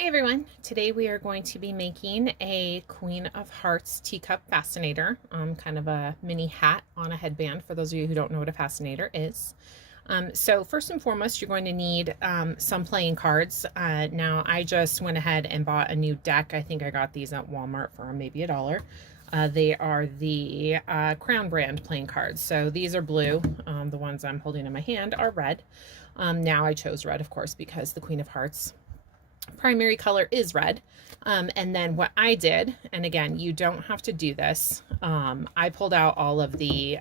Hi everyone, today we are going to be making a Queen of Hearts teacup fascinator, kind of a mini hat on a headband for those of you who don't know what a fascinator is. So first and foremost, you're going to need some playing cards. Now I just went ahead and bought a new deck. I think I got these at Walmart for maybe $1. They are the Crown brand playing cards. So these are blue. The ones I'm holding in my hand are red. Now I chose red, of course, because the Queen of Hearts primary color is red. And then what I did, and again, you don't have to do this. I pulled out all of the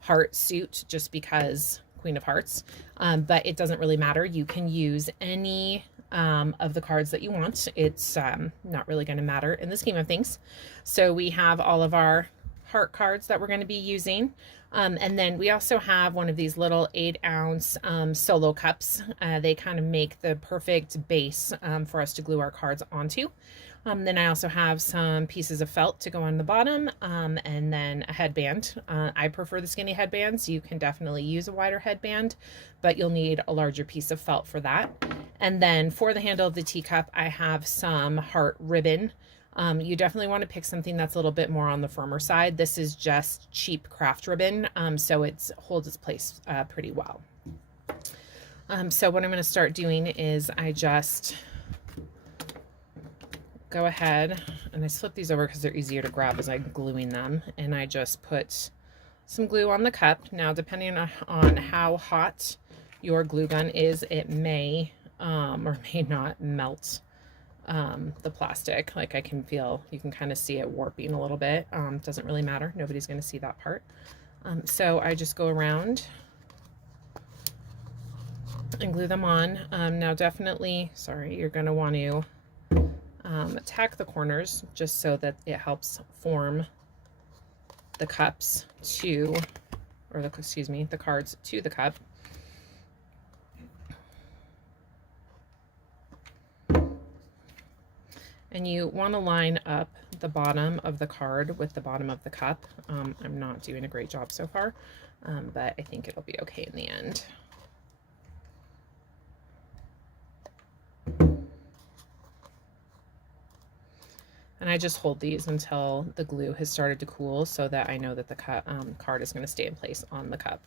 heart suit just because Queen of Hearts, but it doesn't really matter. You can use any of the cards that you want. It's not really going to matter in the scheme of things. So we have all of our heart cards that we're going to be using. And then we also have one of these little 8-ounce solo cups. They kind of make the perfect base for us to glue our cards onto. Then I also have some pieces of felt to go on the bottom, and then a headband. I prefer the skinny headbands. You can definitely use a wider headband, but you'll need a larger piece of felt for that. And then for the handle of the teacup, I have some heart ribbon. You definitely want to pick something that's a little bit more on the firmer side. This is just cheap craft ribbon, so it holds its place pretty well. So what I'm going to start doing is I just go ahead and I flip these over because they're easier to grab as I'm gluing them, and I just put some glue on the cup. Now, depending on how hot your glue gun is, it may or may not melt the plastic. Like I can feel, you can kind of see it warping a little bit. Doesn't really matter. Nobody's going to see that part. So I just go around and glue them on. Now definitely, sorry, you're going to want to tack the corners just so that it helps form the cups to, or the, excuse me, the cards to the cup. And you want to line up the bottom of the card with the bottom of the cup. I'm not doing a great job so far, but I think it'll be okay in the end. And I just hold these until the glue has started to cool so that I know that the card is going to stay in place on the cup.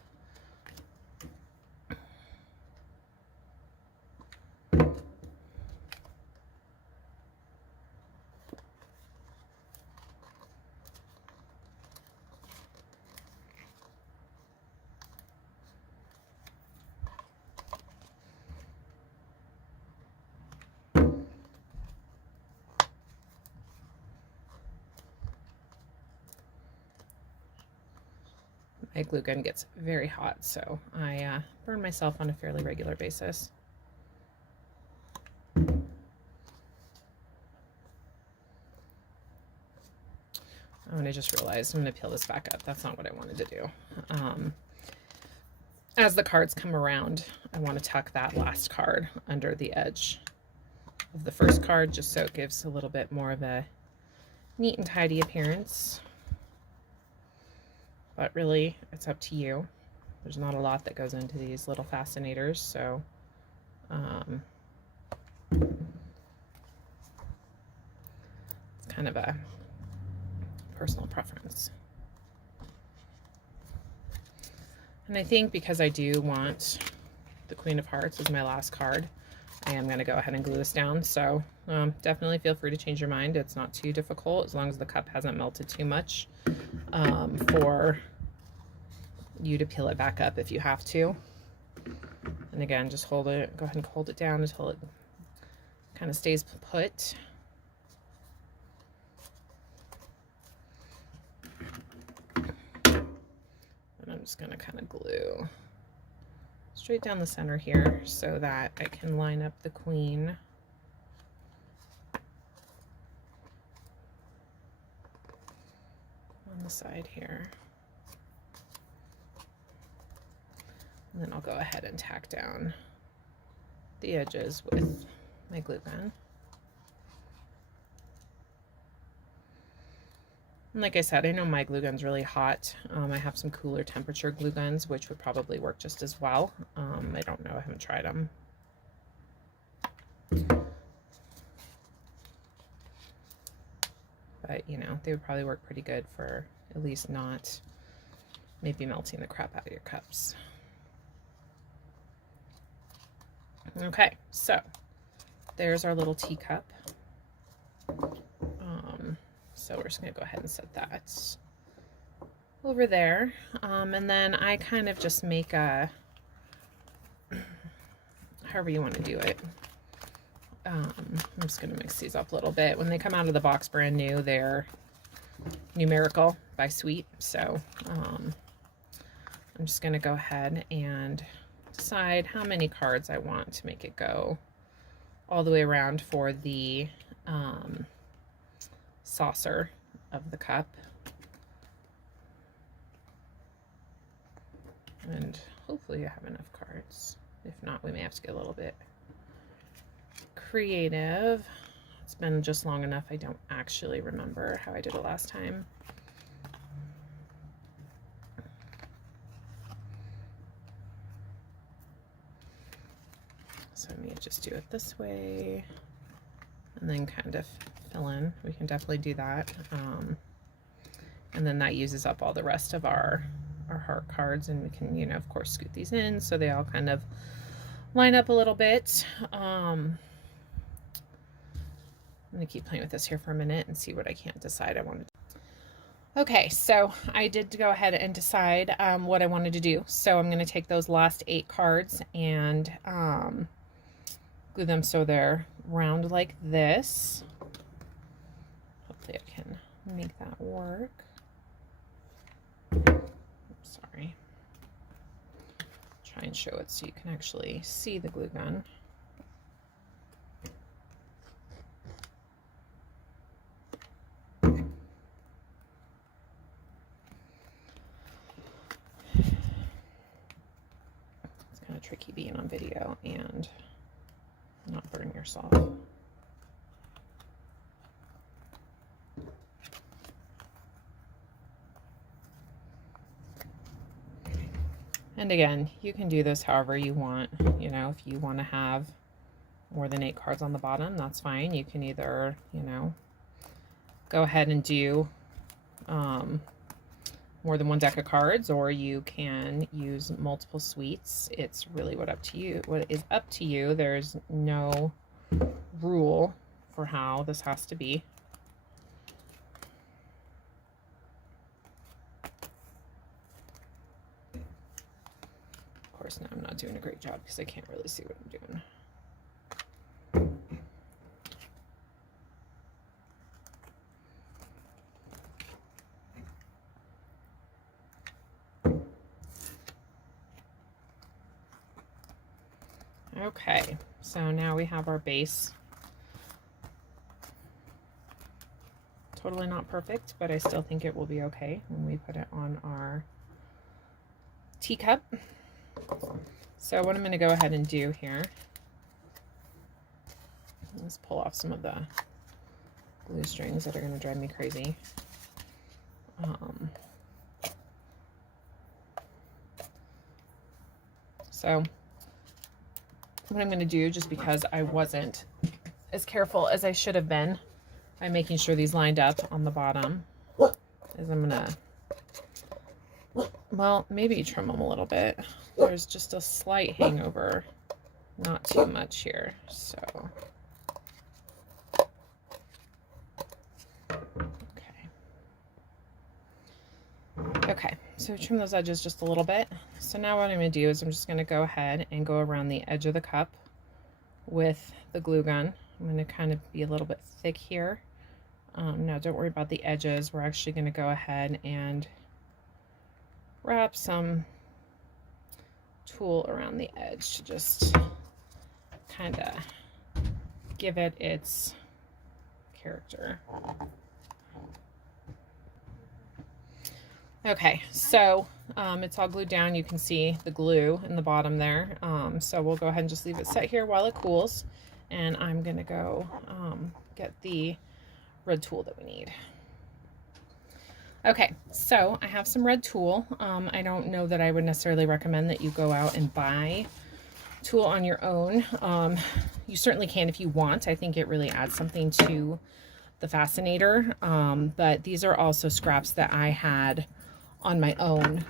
My glue gun gets very hot, so I burn myself on a fairly regular basis. Oh, and I just realized I'm going to peel this back up. That's not what I wanted to do. As the cards come around, I want to tuck that last card under the edge of the first card, just so it gives a little bit more of a neat and tidy appearance. But really, it's up to you. There's not a lot that goes into these little fascinators, so it's kind of a personal preference. And I think because I do want the Queen of Hearts as my last card, I am going to go ahead and glue this down. So definitely feel free to change your mind. It's not too difficult as long as the cup hasn't melted too much for you to peel it back up if you have to. And again, just hold it, go ahead and hold it down until it kind of stays put. And I'm just going to kind of glue straight down the center here so that I can line up the queen. On the side here. And then I'll go ahead and tack down the edges with my glue gun. And like I said, I know my glue gun's really hot. I have some cooler temperature glue guns, which would probably work just as well. I don't know, I haven't tried them. but you know, they would probably work pretty good for at least not maybe melting the crap out of your cups. Okay, so there's our little teacup. So we're just gonna go ahead and set that over there. And then I kind of just make a, however you want to do it. I'm just going to mix these up a little bit. When they come out of the box brand new, they're numerical by Sweet. So I'm just going to go ahead and decide how many cards I want to make it go all the way around for the saucer of the cup. And hopefully I have enough cards. If not, we may have to get a little bit creative. It's been just long enough I don't actually remember how I did it last time. So I may just do it this way and then kind of fill in. We can definitely do that. And then that uses up all the rest of our heart cards, and we can, you know, of course, scoot these in so they all kind of line up a little bit. I'm gonna keep playing with this here for a minute and see what I can't decide I want to do. Okay, so I did go ahead and decide what I wanted to do. So I'm going to take those last 8 cards and glue them so they're round like this. Hopefully I can make that work. Sorry. Try and show it so you can actually see the glue gun. It's kind of tricky being on video and not burn yourself. And again, you can do this however you want. You know, if you want to have more than 8 cards on the bottom, that's fine. You can either, you know, go ahead and do more than one deck of cards, or you can use multiple suites. It's really what is up to you. There's no rule for how this has to be. Of course, now I'm not doing a great job because I can't really see what I'm doing. Okay, so now we have our base. Totally not perfect, but I still think it will be okay when we put it on our teacup. So what I'm going to go ahead and do here is pull off some of the glue strings that are going to drive me crazy. So what I'm going to do, just because I wasn't as careful as I should have been by making sure these lined up on the bottom, is I'm going to, well, maybe trim them a little bit. There's just a slight hangover, not too much here, so. Okay, so trim those edges just a little bit. So now what I'm going to do is I'm just going to go ahead and go around the edge of the cup with the glue gun. I'm going to kind of be a little bit thick here. Now don't worry about the edges. We're actually going to go ahead and wrap some tulle around the edge to just kind of give it its character. Okay, so it's all glued down. You can see the glue in the bottom there. So we'll go ahead and just leave it set here while it cools. And I'm going to go get the red tulle that we need. Okay, so I have some red tulle. I don't know that I would necessarily recommend that you go out and buy tulle on your own. You certainly can if you want. I think it really adds something to the Fascinator, but these are also scraps that I had on my own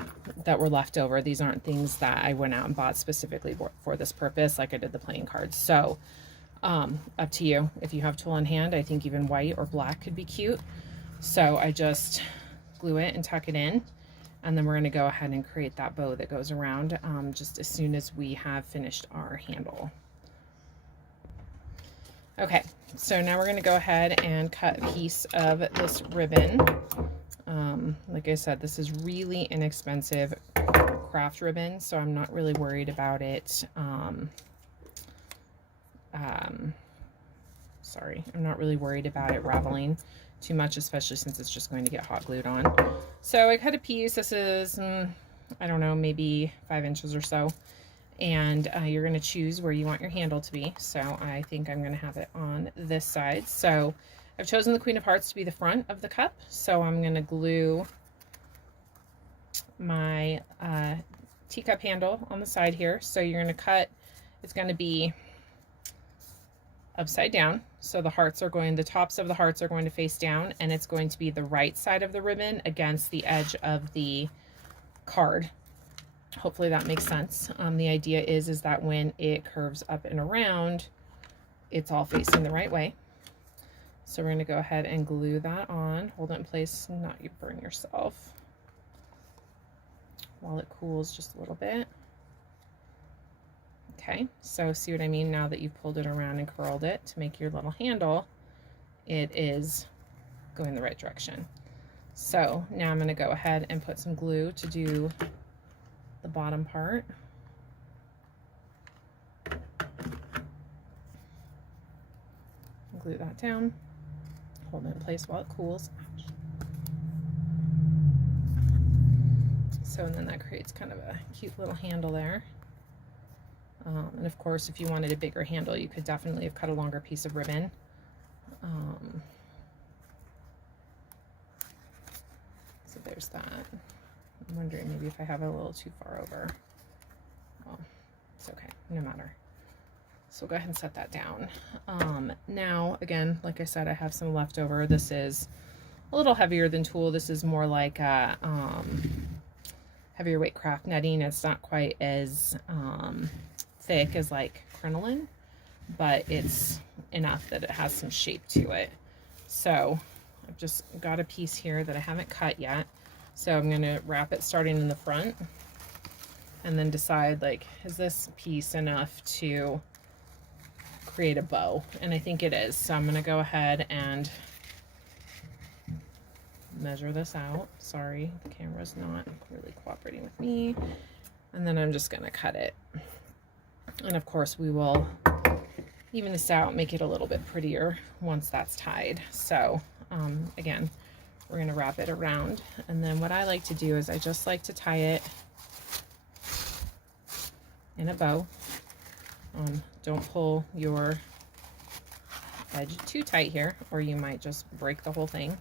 that were left over. These aren't things that I went out and bought specifically for this purpose, like I did the playing cards. So up to you. If you have tulle on hand, I think even white or black could be cute. So I just glue it and tuck it in, and then we're going to go ahead and create that bow that goes around just as soon as we have finished our handle. Okay, so now we're going to go ahead and cut a piece of this ribbon. Like I said, this is really inexpensive craft ribbon, so I'm not really worried about it. Sorry, I'm not really worried about it raveling too much, especially since it's just going to get hot glued on. So I cut a piece. This is, I don't know, maybe 5 inches or so. And you're going to choose where you want your handle to be. So I think I'm going to have it on this side. So I've chosen the Queen of Hearts to be the front of the cup. So I'm going to glue my teacup handle on the side here. So you're going to cut, it's going to be upside down. So the tops of the hearts are going to face down, and it's going to be the right side of the ribbon against the edge of the card. Hopefully that makes sense. The idea is that when it curves up and around, it's all facing the right way. So we're going to go ahead and glue that on. Hold it in place, not you burn yourself, while it cools just a little bit. Okay, so see what I mean? Now that you've pulled it around and curled it to make your little handle, it is going the right direction. So now I'm going to go ahead and put some glue to do the bottom part. Glue that down, hold it in place while it cools. So, and then that creates kind of a cute little handle there. And of course, if you wanted a bigger handle, you could definitely have cut a longer piece of ribbon. So there's that. I'm wondering maybe if I have it a little too far over. Well, it's okay, no matter. So we'll go ahead and set that down. Now, again, like I said, I have some leftover. This is a little heavier than tulle. This is more like a heavier weight craft netting. It's not quite as thick as like crinoline, but it's enough that it has some shape to it. So I've just got a piece here that I haven't cut yet. So I'm going to wrap it starting in the front and then decide, like, is this piece enough to create a bow? And I think it is. So I'm going to go ahead and measure this out. Sorry, the camera's not really cooperating with me. And then I'm just going to cut it. And of course we will even this out, make it a little bit prettier once that's tied. So again, we're going to wrap it around. And then what I like to do is I just like to tie it in a bow. Don't pull your edge too tight here, or you might just break the whole thing.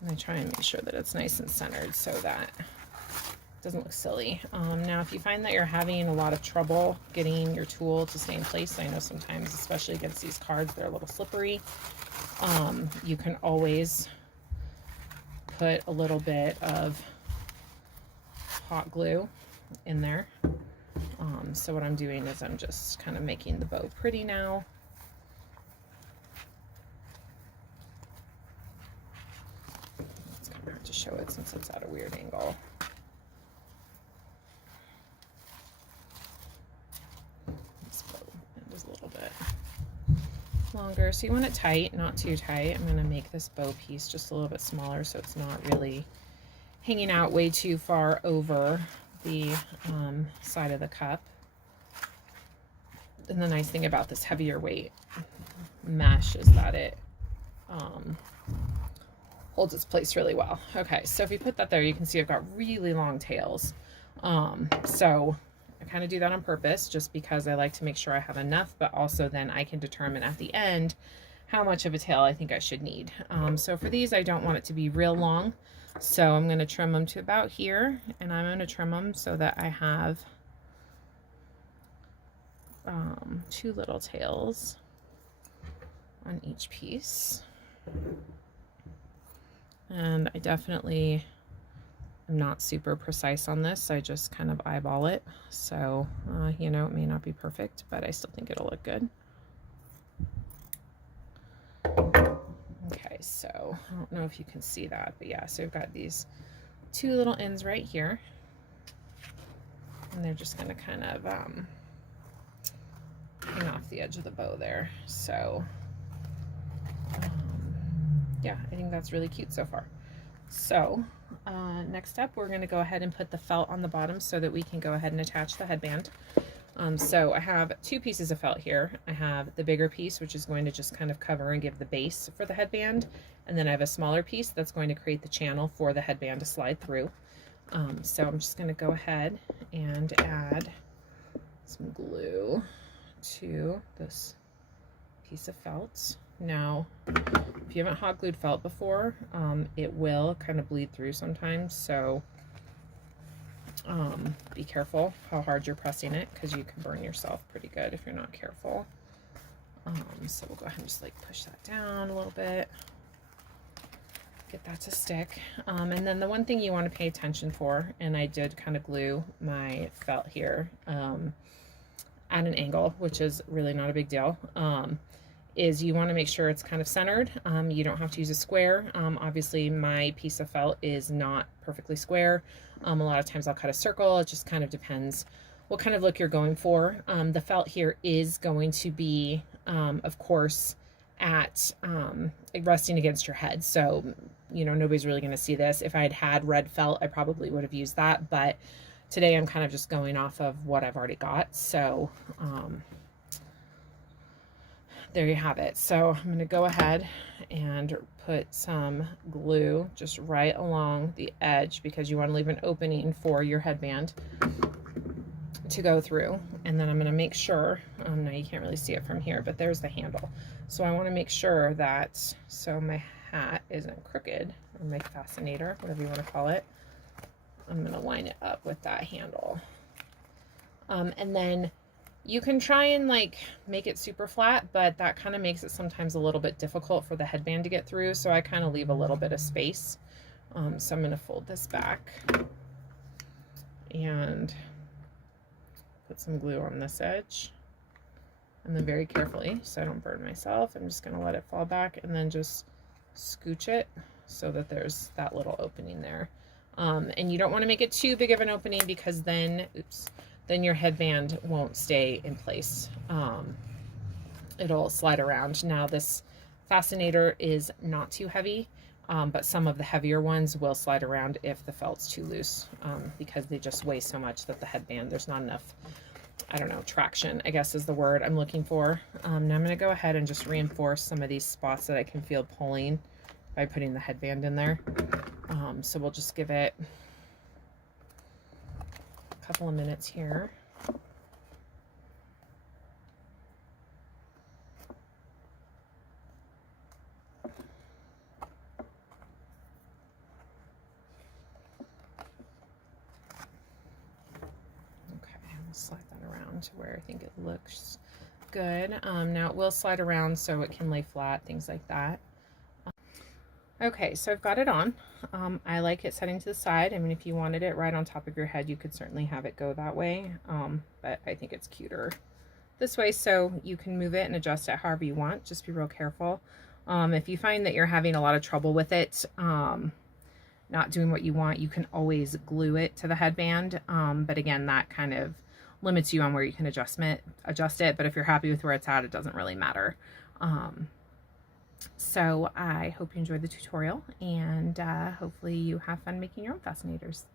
And I try and make sure that it's nice and centered so that it doesn't look silly. Now, if you find that you're having a lot of trouble getting your tulle to stay in place, I know sometimes, especially against these cards, they're a little slippery. You can always put a little bit of hot glue in there. So what I'm doing is I'm just kind of making the bow pretty now. It's kind of hard to show it since it's at a weird angle. This bow end is a little bit longer, so you want it tight, not too tight. I'm going to make this bow piece just a little bit smaller so it's not really hanging out way too far over the side of the cup. And the nice thing about this heavier weight mesh is that it holds its place really well. Okay, so if you put that there, you can see I've got really long tails. So I kind of do that on purpose just because I like to make sure I have enough, but also then I can determine at the end how much of a tail I think I should need. So for these, I don't want it to be real long. So I'm going to trim them to about here, and I'm going to trim them so that I have 2 little tails on each piece. And I definitely am not super precise on this. I just kind of eyeball it. So, you know, it may not be perfect, but I still think it'll look good. Okay, so I don't know if you can see that, but yeah, so we've got these 2 little ends right here. And they're just going to kind of hang off the edge of the bow there. So, yeah, I think that's really cute so far. So, next up, we're going to go ahead and put the felt on the bottom so that we can go ahead and attach the headband. So I have 2 pieces of felt here. I have the bigger piece, which is going to just kind of cover and give the base for the headband. And then I have a smaller piece that's going to create the channel for the headband to slide through. So I'm just going to go ahead and add some glue to this piece of felt. Now, if you haven't hot glued felt before, it will kind of bleed through sometimes, so be careful how hard you're pressing it, because you can burn yourself pretty good if you're not careful. So we'll go ahead and just like push that down a little bit, get that to stick. And then the one thing you want to pay attention for, and I did kind of glue my felt here at an angle, which is really not a big deal, is you want to make sure it's kind of centered. You don't have to use a square. Obviously my piece of felt is not perfectly square. A lot of times I'll cut a circle. It just kind of depends what kind of look you're going for. The felt here is going to be, of course, at resting against your head. So, you know, nobody's really going to see this. If I had red felt, I probably would have used that. But today I'm kind of just going off of what I've already got. So, there you have it. So I'm going to go ahead and put some glue just right along the edge, because you want to leave an opening for your headband to go through. And then I'm going to make sure, now you can't really see it from here, but there's the handle. So I want to make sure that, so my hat isn't crooked, or my fascinator, whatever you want to call it. I'm going to line it up with that handle. And then you can try and like make it super flat, but that kind of makes it sometimes a little bit difficult for the headband to get through. So I kind of leave a little bit of space. So I'm going to fold this back and put some glue on this edge. And then very carefully, so I don't burn myself, I'm just going to let it fall back and then just scooch it so that there's that little opening there. And you don't want to make it too big of an opening, because then, then your headband won't stay in place. It'll slide around. Now this Fascinator is not too heavy, but some of the heavier ones will slide around if the felt's too loose, because they just weigh so much that the headband, there's not enough, I don't know, traction, I guess is the word I'm looking for. Now I'm going to go ahead and just reinforce some of these spots that I can feel pulling by putting the headband in there. So we'll just give it couple of minutes here. Okay, I'll slide that around to where I think it looks good. Now it will slide around so it can lay flat, things like that. Okay, so I've got it on. I like it setting to the side. I mean, if you wanted it right on top of your head, you could certainly have it go that way. But I think it's cuter this way, so you can move it and adjust it however you want. Just be real careful. If you find that you're having a lot of trouble with it, not doing what you want, you can always glue it to the headband. But again, that kind of limits you on where you can adjust it. But if you're happy with where it's at, it doesn't really matter. So I hope you enjoyed the tutorial, and hopefully you have fun making your own fascinators.